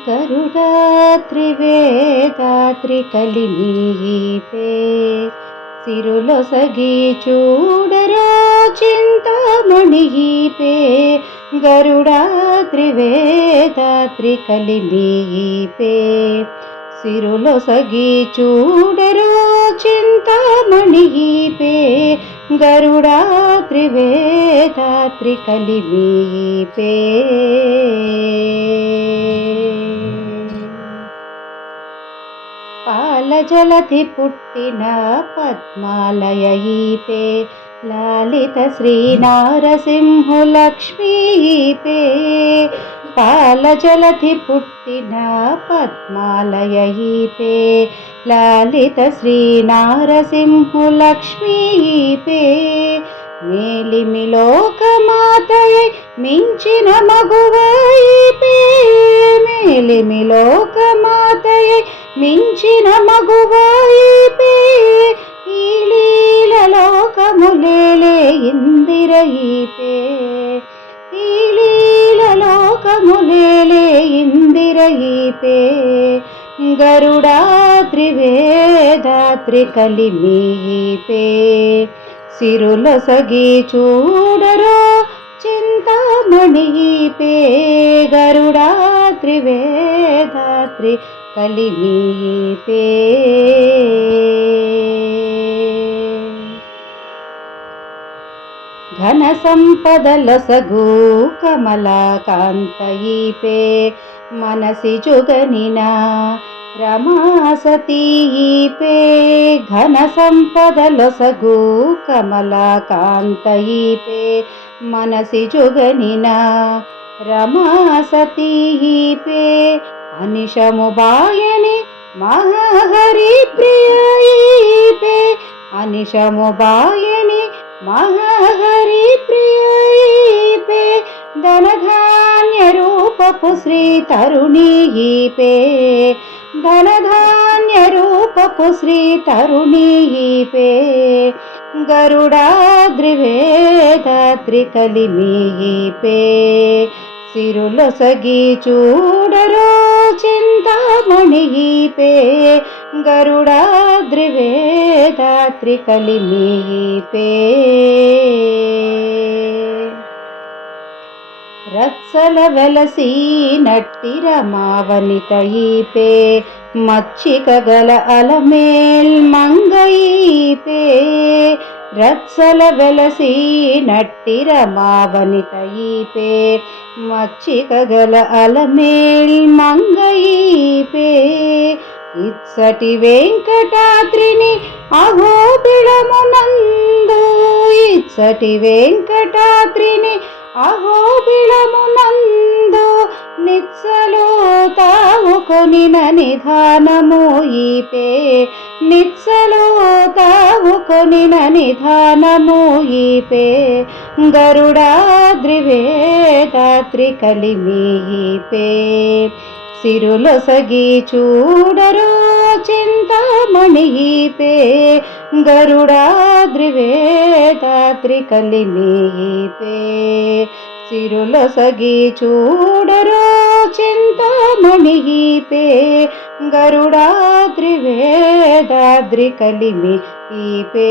గరుడాత్రివేదాత్రి కలిమీపే సిరులొసగి చూడరో చింతామణిపే గరుడాత్రివేదాత్రి కలిమీపే సిరులొసగి చూడరో చింతామణిపే గరుడాత్రివేదాత్రి కలిమీపే పాలజలధి పుట్టిన పద్మాలయీపే లాలిత శ్రీ నారసింహులక్ష్మీపే పాలజలధి పుట్టిన పద్మాలయీపే లాలిత శ్రీ నారసింహులక్ష్మీపే మేలిమిలోకమాతయై మించిన మగువైపే మేలిమిలోకమాతయై మించిన మగువైపే ఈ లీలలోకములేలే ఇందిరయీపే ఈ లీలలోకములేలే ఇందిరయీపే గరుడాత్రివేదాత్రి కలిమీపే సిరులొసగి చూడరో చింతామణిపే గరుడాత్రివేదాత్రి కలిమీపే ఘన సంపదలొసగు కమలాకాంతయీపే మనసి జుగనిన రమాసతీయీపే ఘన సంపదలొసగు కమలాకాంతయీపే మనసి జుగనిన రమాసతీయీపే అనిశము బాయని మహాహరి ప్రియయీపే అనిశము బాయని మహాహరి ప్రియయీపే ధనధాన్య రూపపు శ్రీ తరుణీయీపే ధనధాన్య రూపపు శ్రీ తరుణీయీపే గరుడాద్రివేదాత్రి కలిమీపే సిరులొసగి చూడరో చింతామణిపే గరుడాద్రివేదాత్రి కలిమీపే రత్సల వెలసి నట్టి రమావనితయీపే మచ్చిక గల అలమేల్ మంగయీపే రత్సల వెలసి నట్టి రమావనితయీపే మచ్చిక గల అలమేల్ మంగయీపే ఇచ్చటి వెంకటాద్రిని అహోబిళమునందు ఇచ్చటి వెంకటాద్రిని అహోబిళమునందు నిత్సలో తావు కొనిన నిధానము ఈపే నిత్సలో తావు కొనిన నిధానము ఈపే గరుడాద్రివేదాత్రి కలిమీపే సిరులొసగి చూడరో చింతామణిపే గరుడాద్రివేదాత్రి కలిమీపే సిరులొసగి చూడరో చింతామణిపే గరుడాద్రివేదాత్రి కలిమీపే